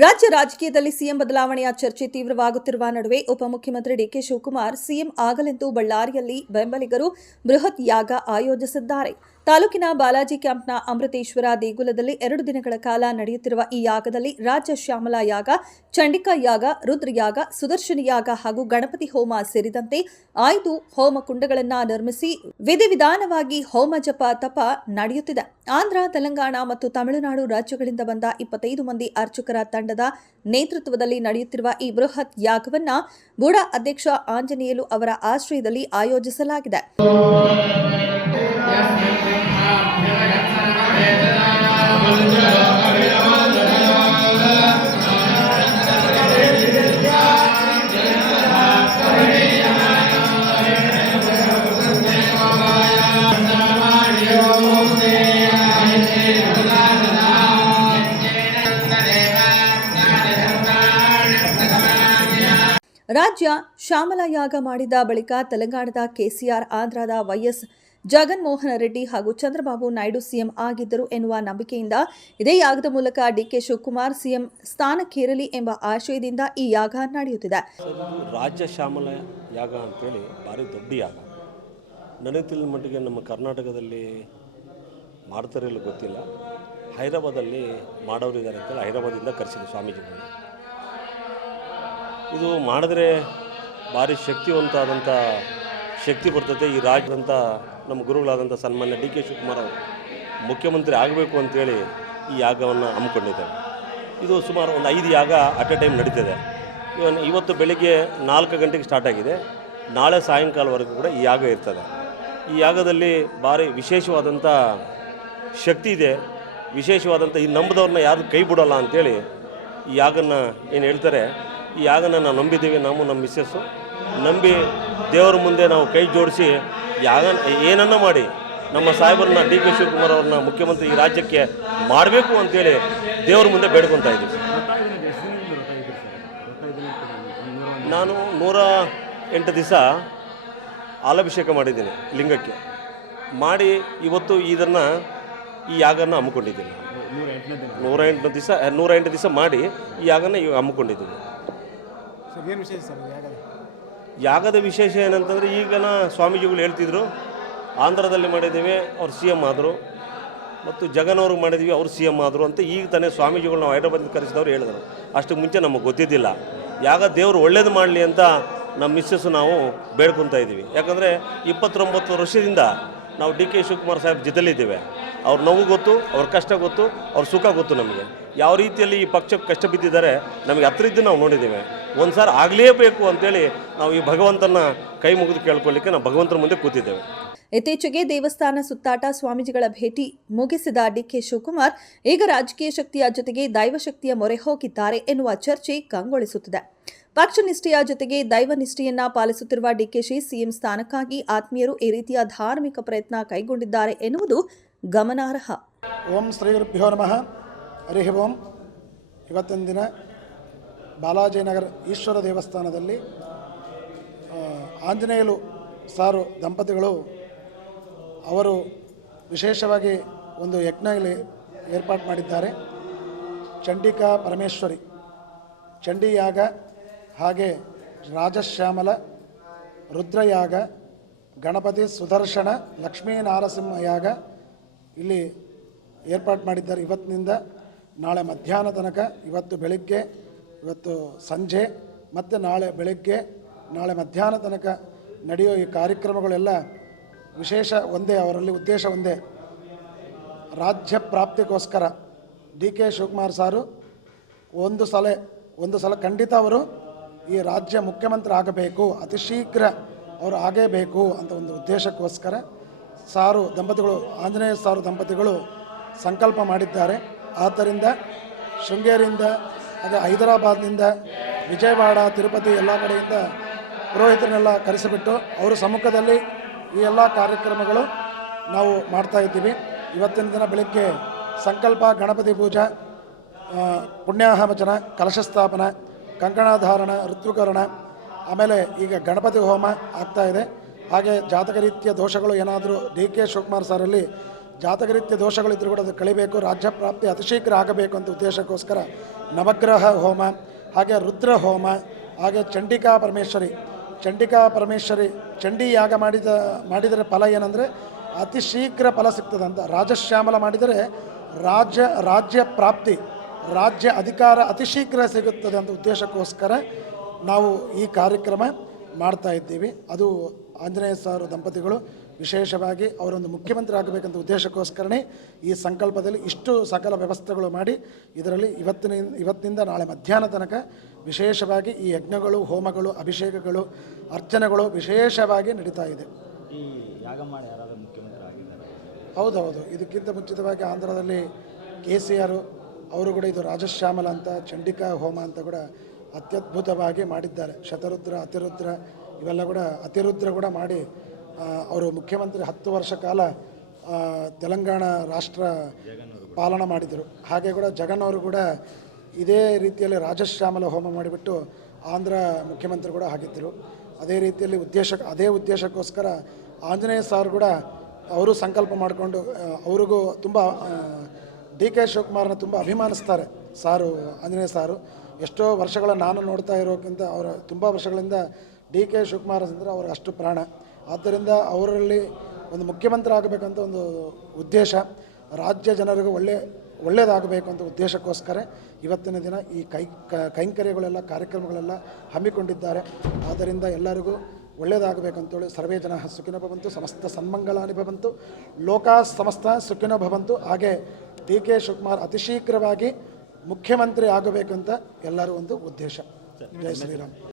ರಾಜ್ಯ ರಾಜಕೀಯದಲ್ಲಿ ಸಿಎಂ ಬದಲಾವಣೆಯ ಚರ್ಚೆ ತೀವ್ರವಾಗುತ್ತಿರುವ ನಡುವೆ ಉಪಮುಖ್ಯಮಂತ್ರಿ ಡಿಕೆ ಶಿವಕುಮಾರ್ ಸಿಎಂ ಆಗಲೆಂದು ಬಳ್ಳಾರಿಯಲ್ಲಿ ಬೆಂಬಲಿಗರು ಬೃಹತ್ ಯಾಗ ಆಯೋಜಿಸಿದ್ದಾರೆ. ತಾಲೂಕಿನ ಬಾಲಾಜಿ ಕ್ಯಾಂಪ್ನ ಅಮೃತೇಶ್ವರ ದೇಗುಲದಲ್ಲಿ 2 ದಿನಗಳ ಕಾಲ ನಡೆಯುತ್ತಿರುವ ಈ ಯಾಗದಲ್ಲಿ ರಾಜ್ಯ ಶ್ಯಾಮಲಾ ಯಾಗ, ಚಂಡಿಕಾ ಯಾಗ, ರುದ್ರಯಾಗ, ಸುದರ್ಶನ ಯಾಗ ಹಾಗೂ ಗಣಪತಿ ಹೋಮ ಸೇರಿದಂತೆ 5 ಹೋಮ ಕುಂಡಗಳನ್ನು ನಿರ್ಮಿಸಿ ವಿಧಿವಿಧಾನವಾಗಿ ಹೋಮ ಜಪ ತಪ ನಡೆಯುತ್ತಿದೆ. ಆಂಧ್ರ, ತೆಲಂಗಾಣ ಮತ್ತು ತಮಿಳುನಾಡು ರಾಜ್ಯಗಳಿಂದ ಬಂದ 25 ಮಂದಿ ಅರ್ಚಕರ ತಂಡದ ನೇತೃತ್ವದಲ್ಲಿ ನಡೆಯುತ್ತಿರುವ ಈ ಬೃಹತ್ ಯಾಗವನ್ನು ಬುಡಾ ಅಧ್ಯಕ್ಷ ಆಂಜನೇಯಲು ಅವರ ಆಶ್ರಯದಲ್ಲಿ ಆಯೋಜಿಸಲಾಗಿದೆ. ರಾಜ್ಯ ಶ್ಯಾಮಲಾ ಯಾಗ ಮಾಡಿದ ಬಳಿಕ ತೆಲಂಗಾಣದ ಕೆಸಿಆರ್, ಆಂಧ್ರದ ವೈಎಸ್ ಜಗನ್ಮೋಹನ ರೆಡ್ಡಿ ಹಾಗೂ ಚಂದ್ರಬಾಬು ನಾಯ್ಡು ಸಿಎಂ ಆಗಿದ್ದರು ಎನ್ನುವ ನಂಬಿಕೆಯಿಂದ ಇದೇ ಯಾಗದ ಮೂಲಕ ಡಿಕೆ ಶಿವಕುಮಾರ್ ಸಿಎಂ ಸ್ಥಾನಕ್ಕೇರಲಿ ಎಂಬ ಆಶಯದಿಂದ ಈ ಯಾಗ ನಡೆಯುತ್ತಿದೆ. ರಾಜ್ಯ ಶ್ಯಾಮಲಾ ಯಾಗ ಅಂತೇಳಿ ಭಾರಿ ದೊಡ್ಡ ಯಾಗ. ನನಗೆ ತಿಳಿದ ಮಟ್ಟಿಗೆ ನಮ್ಮ ಕರ್ನಾಟಕದಲ್ಲಿ ಮಾಡ್ತಾರಿಲ್ಲ ಗೊತ್ತಿಲ್ಲ, ಹೈದರಾಬಾದಲ್ಲಿ ಮಾಡೋರಿದ್ದಾರೆ ಅಂತೇಳಿ ಹೈದರಾಬಾದಿಂದ ಕರೆಸಿದ್ರು ಸ್ವಾಮೀಜಿಗಳು. ಇದು ಮಾಡಿದ್ರೆ ಭಾರಿ ಶಕ್ತಿವಂತಾದಂಥ ಶಕ್ತಿ ಬರ್ತದೆ. ಈ ರಾಜ್ಯದಂಥ ನಮ್ಮ ಗುರುಗಳಾದಂಥ ಸನ್ಮಾನ್ಯ ಡಿ ಕೆ ಶಿವಕುಮಾರ್ ಅವರು ಮುಖ್ಯಮಂತ್ರಿ ಆಗಬೇಕು ಅಂತೇಳಿ ಈ ಯಾಗವನ್ನು ಹಮ್ಮಿಕೊಂಡಿದ್ದಾರೆ. ಇದು ಸುಮಾರು ಒಂದು 5 ಯಾಗ ಅಟ್ ಎ ಟೈಮ್ ನಡೀತಿದೆ. ಇವತ್ತು ಬೆಳಿಗ್ಗೆ 4 ಗಂಟೆಗೆ ಸ್ಟಾರ್ಟ್ ಆಗಿದೆ. ನಾಳೆ ಸಾಯಂಕಾಲವರೆಗೂ ಕೂಡ ಈ ಯಾಗ ಇರ್ತದೆ. ಈ ಯಾಗದಲ್ಲಿ ಭಾರಿ ವಿಶೇಷವಾದಂಥ ಶಕ್ತಿ ಇದೆ. ವಿಶೇಷವಾದಂಥ ಈ ನಂಬಿದವ್ರನ್ನ ಯಾರು ಕೈ ಬಿಡೋಲ್ಲ ಅಂಥೇಳಿ ಈ ಯಾಗನ ಏನು ಹೇಳ್ತಾರೆ, ಈ ಯಾಗನ ನಾವು ನಂಬಿದ್ದೀವಿ. ನಾವು ನಮ್ಮ ಮಿಸ್ಸಸ್ಸು ನಂಬಿ ದೇವರ ಮುಂದೆ ನಾವು ಕೈ ಜೋಡಿಸಿ ಯಾಗ ಏನನ್ನ ಮಾಡಿ ನಮ್ಮ ಸಾಹೇಬರನ್ನ ಡಿ ಕೆ ಶಿವಕುಮಾರ್ ಅವ್ರನ್ನ ಮುಖ್ಯಮಂತ್ರಿ ಈ ರಾಜ್ಯಕ್ಕೆ ಮಾಡಬೇಕು ಅಂತೇಳಿ ದೇವರ ಮುಂದೆ ಬೇಡ್ಕೊತಾ ಇದ್ದೀವಿ. ನಾನು 108 ದಿವಸ ಹಾಲಾಭಿಷೇಕ ಮಾಡಿದ್ದೀನಿ ಲಿಂಗಕ್ಕೆ ಮಾಡಿ. ಇವತ್ತು ಈ ಯಾಗನ ಹಮ್ಮಿಕೊಂಡಿದ್ದೀನಿ. 108 ದಿವಸ ಮಾಡಿ ಈ ಯಾಗನ ಈಗ ಹಮ್ಮಿಕೊಂಡಿದ್ದೀನಿ. ಯಾಗದ ವಿಶೇಷ ಏನಂತಂದರೆ, ಈಗನ ಸ್ವಾಮೀಜಿಗಳು ಹೇಳ್ತಿದ್ರು ಆಂಧ್ರದಲ್ಲಿ ಮಾಡಿದ್ದೀವಿ, ಅವ್ರು ಸಿ ಎಮ್ ಆದರು, ಮತ್ತು ಜಗನ್ ಅವ್ರಿಗೆ ಮಾಡಿದ್ದೀವಿ, ಅವ್ರು ಸಿ ಎಮ್ ಆದರು ಅಂತ ಈಗ ತಾನೇ ಸ್ವಾಮೀಜಿಗಳು ನಾವು ಹೈದರಾಬಾದಿಂದ ಕರೆಸಿದವ್ರು ಹೇಳಿದರು. ಅಷ್ಟು ಮುಂಚೆ ನಮಗೆ ಗೊತ್ತಿದ್ದಿಲ್ಲ. ಯಾಗ ದೇವರು ಒಳ್ಳೇದು ಮಾಡಲಿ ಅಂತ ನಮ್ಮ ಮಿಸ್ಸಸ್ಸು ನಾವು ಬೇಡ್ಕೊತಾ ಇದ್ದೀವಿ. ಯಾಕಂದರೆ 29 ವರ್ಷದಿಂದ ನಾವು ಡಿ ಕೆ ಶಿವಕುಮಾರ್ ಸಾಹೇಬ್ ಜೊತೆಲಿದ್ದೇವೆ. ಅವ್ರ ನೋವು ಗೊತ್ತು, ಅವ್ರ ಕಷ್ಟ ಗೊತ್ತು, ಅವ್ರ ಸುಖ ಗೊತ್ತು. ನಮಗೆ ಯಾವ ರೀತಿಯಲ್ಲಿ ಈ ಪಕ್ಷಕ್ಕೆ ಕಷ್ಟ ಬಿದ್ದಿದ್ದಾರೆ ನಮಗೆ ಹತ್ತಿರದ್ದು ನಾವು ನೋಡಿದ್ದೇವೆ. ಒಂದು ಸಾರಿ ಆಗಲೇಬೇಕು ಅಂತೇಳಿ ನಾವು ಈ ಭಗವಂತನ ಕೈ ಮುಗಿದು ಕೇಳ್ಕೊಳ್ಳಿಕ್ಕೆ ನಾವು ಭಗವಂತನ ಮುಂದೆ ಕೂತಿದ್ದೇವೆ. ಇತ್ತೀಚೆಗೆ ದೇವಸ್ಥಾನ ಸುತ್ತಾಟ, ಸ್ವಾಮೀಜಿಗಳ ಭೇಟಿ ಮುಗಿಸಿದ ಡಿಕೆ ಶಿವಕುಮಾರ್ ಈಗ ರಾಜಕೀಯ ಶಕ್ತಿಯ ಜೊತೆಗೆ ದೈವಶಕ್ತಿಯ ಮೊರೆ ಹೋಗಿದ್ದಾರೆ ಎನ್ನುವ ಚರ್ಚೆ ಕಂಗೊಳಿಸುತ್ತಿದೆ. ಪಕ್ಷನಿಷ್ಠೆಯ ಜೊತೆಗೆ ದೈವನಿಷ್ಠೆಯನ್ನ ಪಾಲಿಸುತ್ತಿರುವ ಡಿಕೆಶಿ ಸಿಎಂ ಸ್ಥಾನಕ್ಕಾಗಿ ಆತ್ಮೀಯರು ಈ ರೀತಿಯ ಧಾರ್ಮಿಕ ಪ್ರಯತ್ನ ಕೈಗೊಂಡಿದ್ದಾರೆ ಎನ್ನುವುದು ಗಮನಾರ್ಹ. ಓಂ ಶ್ರೀ ಗುರುಭ್ಯೋ ನಮಃ. ಹರಿ ಓಂ. ಇವತ್ತಿನ ದಿನ ಬಾಲಾಜಿನಗರ ಈಶ್ವರ ದೇವಸ್ಥಾನದಲ್ಲಿ ಆಂಜನೇಯಲು ಸಾರು ದಂಪತಿಗಳು ಅವರು ವಿಶೇಷವಾಗಿ ಒಂದು ಯಜ್ಞದಲ್ಲಿ ಏರ್ಪಾಡು ಮಾಡಿದ್ದಾರೆ. ಚಂಡಿಕಾ ಪರಮೇಶ್ವರಿ ಚಂಡಿಯಾಗ, ಹಾಗೆ ರಾಜಶ್ಯಾಮಲ, ರುದ್ರಯಾಗ, ಗಣಪತಿ ಸುದರ್ಶನ, ಲಕ್ಷ್ಮೀ ನಾರಸಿಂಹ ಯಾಗ ಇಲ್ಲಿ ಏರ್ಪಾಡು ಮಾಡಿದ್ದಾರೆ. ಇವತ್ತಿನಿಂದ ನಾಳೆ ಮಧ್ಯಾಹ್ನ ತನಕ, ಇವತ್ತು ಬೆಳಗ್ಗೆ, ಇವತ್ತು ಸಂಜೆ ಮತ್ತು ನಾಳೆ ಬೆಳಗ್ಗೆ, ನಾಳೆ ಮಧ್ಯಾಹ್ನ ತನಕ ನಡೆಯೋ ಈ ಕಾರ್ಯಕ್ರಮಗಳೆಲ್ಲ ವಿಶೇಷ ಒಂದೇ, ಅವರಲ್ಲಿ ಉದ್ದೇಶ ಒಂದೇ, ರಾಜ್ಯ ಪ್ರಾಪ್ತಿಗೋಸ್ಕರ ಡಿ ಕೆ ಶಿವಕುಮಾರ್ ಸಾರು ಒಂದು ಸಲ ಖಂಡಿತ ಅವರು ಈ ರಾಜ್ಯ ಮುಖ್ಯಮಂತ್ರಿ ಆಗಬೇಕು, ಅತಿ ಶೀಘ್ರ ಅವರು ಆಗೇಬೇಕು ಅಂತ ಒಂದು ಉದ್ದೇಶಕ್ಕೋಸ್ಕರ ಸಾರು ದಂಪತಿಗಳು, ಆಂಜನೇಯ ಸಾರು ದಂಪತಿಗಳು ಸಂಕಲ್ಪ ಮಾಡಿದ್ದಾರೆ. ಆದ್ದರಿಂದ ಶೃಂಗೇರಿಯಿಂದ, ಹಾಗೆ ಹೈದರಾಬಾದ್ನಿಂದ, ವಿಜಯವಾಡ, ತಿರುಪತಿ ಎಲ್ಲ ಕಡೆಯಿಂದ ಪುರೋಹಿತರನ್ನೆಲ್ಲ ಕರೆಸಿಬಿಟ್ಟು ಅವರ ಸಮ್ಮುಖದಲ್ಲಿ ಈ ಎಲ್ಲ ಕಾರ್ಯಕ್ರಮಗಳು ನಾವು ಮಾಡ್ತಾಯಿದ್ದೀವಿ. ಇವತ್ತಿನ ದಿನ ಬೆಳಗ್ಗೆ ಸಂಕಲ್ಪ, ಗಣಪತಿ ಪೂಜಾ, ಪುಣ್ಯಾಹವಚನ, ಕಲಶಸ್ಥಾಪನ, ಕಂಕಣಧಾರಣ, ಋತುಕರಣ, ಆಮೇಲೆ ಈಗ ಗಣಪತಿ ಹೋಮ ಆಗ್ತಾಯಿದೆ. ಹಾಗೆ ಜಾತಕ ರೀತಿಯ ದೋಷಗಳು ಏನಾದರೂ ಡಿ ಕೆ ಶಿವಕುಮಾರ್ ಸಾರಲ್ಲಿ ಜಾತಕರೀತ್ಯ ದೋಷಗಳಿದ್ದರೂ ಕೂಡ ಅದು ಕಳಿಬೇಕು, ರಾಜ್ಯ ಪ್ರಾಪ್ತಿ ಅತಿ ಶೀಘ್ರ ಆಗಬೇಕು ಅಂತ ಉದ್ದೇಶಕ್ಕೋಸ್ಕರ ನವಗ್ರಹ ಹೋಮ, ಹಾಗೆ ರುದ್ರ ಹೋಮ, ಹಾಗೆ ಚಂಡಿಕಾ ಪರಮೇಶ್ವರಿ ಚಂಡಿ ಯಾಗ ಮಾಡಿದರೆ ಫಲ ಏನಂದರೆ ಅತಿ ಶೀಘ್ರ ಫಲ ಸಿಗ್ತದಂತ. ರಾಜಶ್ಯಾಮಲ ಮಾಡಿದರೆ ರಾಜ್ಯ ಪ್ರಾಪ್ತಿ, ರಾಜ್ಯ ಅಧಿಕಾರ ಅತಿ ಶೀಘ್ರ ಸಿಗುತ್ತದೆ ಅಂತ ಉದ್ದೇಶಕ್ಕೋಸ್ಕರ ನಾವು ಈ ಕಾರ್ಯಕ್ರಮ ಮಾಡ್ತಾ ಇದ್ದೀವಿ. ಅದು ಆಂಜನೇಯ ಸಾರು ದಂಪತಿಗಳು ವಿಶೇಷವಾಗಿ ಅವರೊಂದು ಮುಖ್ಯಮಂತ್ರಿ ಆಗಬೇಕಂತ ಉದ್ದೇಶಕ್ಕೋಸ್ಕರನೇ ಈ ಸಂಕಲ್ಪದಲ್ಲಿ ಇಷ್ಟು ಸಕಲ ವ್ಯವಸ್ಥೆಗಳು ಮಾಡಿ ಇದರಲ್ಲಿ ಇವತ್ತಿನಿಂದ ನಾಳೆ ಮಧ್ಯಾಹ್ನ ತನಕ ವಿಶೇಷವಾಗಿ ಈ ಯಜ್ಞಗಳು, ಹೋಮಗಳು, ಅಭಿಷೇಕಗಳು, ಅರ್ಚನೆಗಳು ವಿಶೇಷವಾಗಿ ನಡೀತಾ ಇದೆ. ಈ ಯಾಗ ಮಾಡಿ ಯಾರಾದರೂ ಮುಖ್ಯಮಂತ್ರಿ ಆಗಿದ್ದಾರೆ? ಹೌದೌದು. ಇದಕ್ಕಿಂತ ಮುಂಚಿತವಾಗಿ ಆಂಧ್ರದಲ್ಲಿ KCR ಅವರು ಕೂಡ ಇದು ರಾಜಶ್ಯಾಮಲ ಅಂತ ಚಂಡಿಕಾ ಹೋಮ ಅಂತ ಕೂಡ ಅತ್ಯದ್ಭುತವಾಗಿ ಮಾಡಿದ್ದಾರೆ. ಶತರುದ್ರ, ಅತಿರುದ್ರ ಇವೆಲ್ಲ ಕೂಡ ಅತಿರುದ್ರ ಕೂಡ ಮಾಡಿ ಅವರು ಮುಖ್ಯಮಂತ್ರಿ 10 ವರ್ಷ ಕಾಲ ತೆಲಂಗಾಣ ರಾಷ್ಟ್ರ ಪಾಲನೆ ಮಾಡಿದರು. ಹಾಗೆ ಕೂಡ ಜಗನ್ ಅವರು ಕೂಡ ಇದೇ ರೀತಿಯಲ್ಲಿ ರಾಜಶ್ಯಾಮಲ ಹೋಮ ಮಾಡಿಬಿಟ್ಟು ಆಂಧ್ರ ಮುಖ್ಯಮಂತ್ರಿ ಕೂಡ ಆಗಿದ್ದರು. ಅದೇ ರೀತಿಯಲ್ಲಿ ಉದ್ದೇಶಕ್ಕೋಸ್ಕರ ಆಂಜನೇಯ ಸಾರು ಕೂಡ ಅವರು ಸಂಕಲ್ಪ ಮಾಡಿಕೊಂಡು ಅವ್ರಿಗೂ ತುಂಬ DK ಶಿವಕುಮಾರ್ನ ತುಂಬ ಅಭಿಮಾನಿಸ್ತಾರೆ ಸಾರು. ಆಂಜನೇಯ ಸಾರು ಎಷ್ಟೋ ವರ್ಷಗಳ ನಾನು ನೋಡ್ತಾ ಇರೋಕ್ಕಿಂತ ಅವರ ತುಂಬ ವರ್ಷಗಳಿಂದ DK ಶಿವಕುಮಾರ್ ಅಂದರೆ ಅವರು ಅಷ್ಟು ಪ್ರಾಣ. ಆದ್ದರಿಂದ ಅವರಲ್ಲಿ ಒಂದು ಮುಖ್ಯಮಂತ್ರಿ ಆಗಬೇಕಂತ ಒಂದು ಉದ್ದೇಶ, ರಾಜ್ಯ ಜನರಿಗೂ ಒಳ್ಳೆಯದಾಗಬೇಕು ಅಂತ ಉದ್ದೇಶಕ್ಕೋಸ್ಕರ ಇವತ್ತಿನ ದಿನ ಈ ಕೈಂಕರ್ಯಗಳೆಲ್ಲ ಕಾರ್ಯಕ್ರಮಗಳೆಲ್ಲ ಹಮ್ಮಿಕೊಂಡಿದ್ದಾರೆ. ಆದ್ದರಿಂದ ಎಲ್ಲರಿಗೂ ಒಳ್ಳೆಯದಾಗಬೇಕಂತೇಳಿ ಸರ್ವೇ ಜನ ಸುಖಿನೋ ಭವಂತು, ಸಮಸ್ತ ಸನ್ಮಂಗಳಾನಿ ಭವಂತು, ಲೋಕಾ ಸಮಸ್ತ ಸುಖಿನೋ ಭವಂತು. ಹಾಗೆ DK ಶಿವಕುಮಾರ್ ಅತಿ ಶೀಘ್ರವಾಗಿ ಮುಖ್ಯಮಂತ್ರಿ ಆಗಬೇಕಂತ ಎಲ್ಲರೂ ಒಂದು ಉದ್ದೇಶ. ಜೈ ಶ್ರೀರಾಮ್.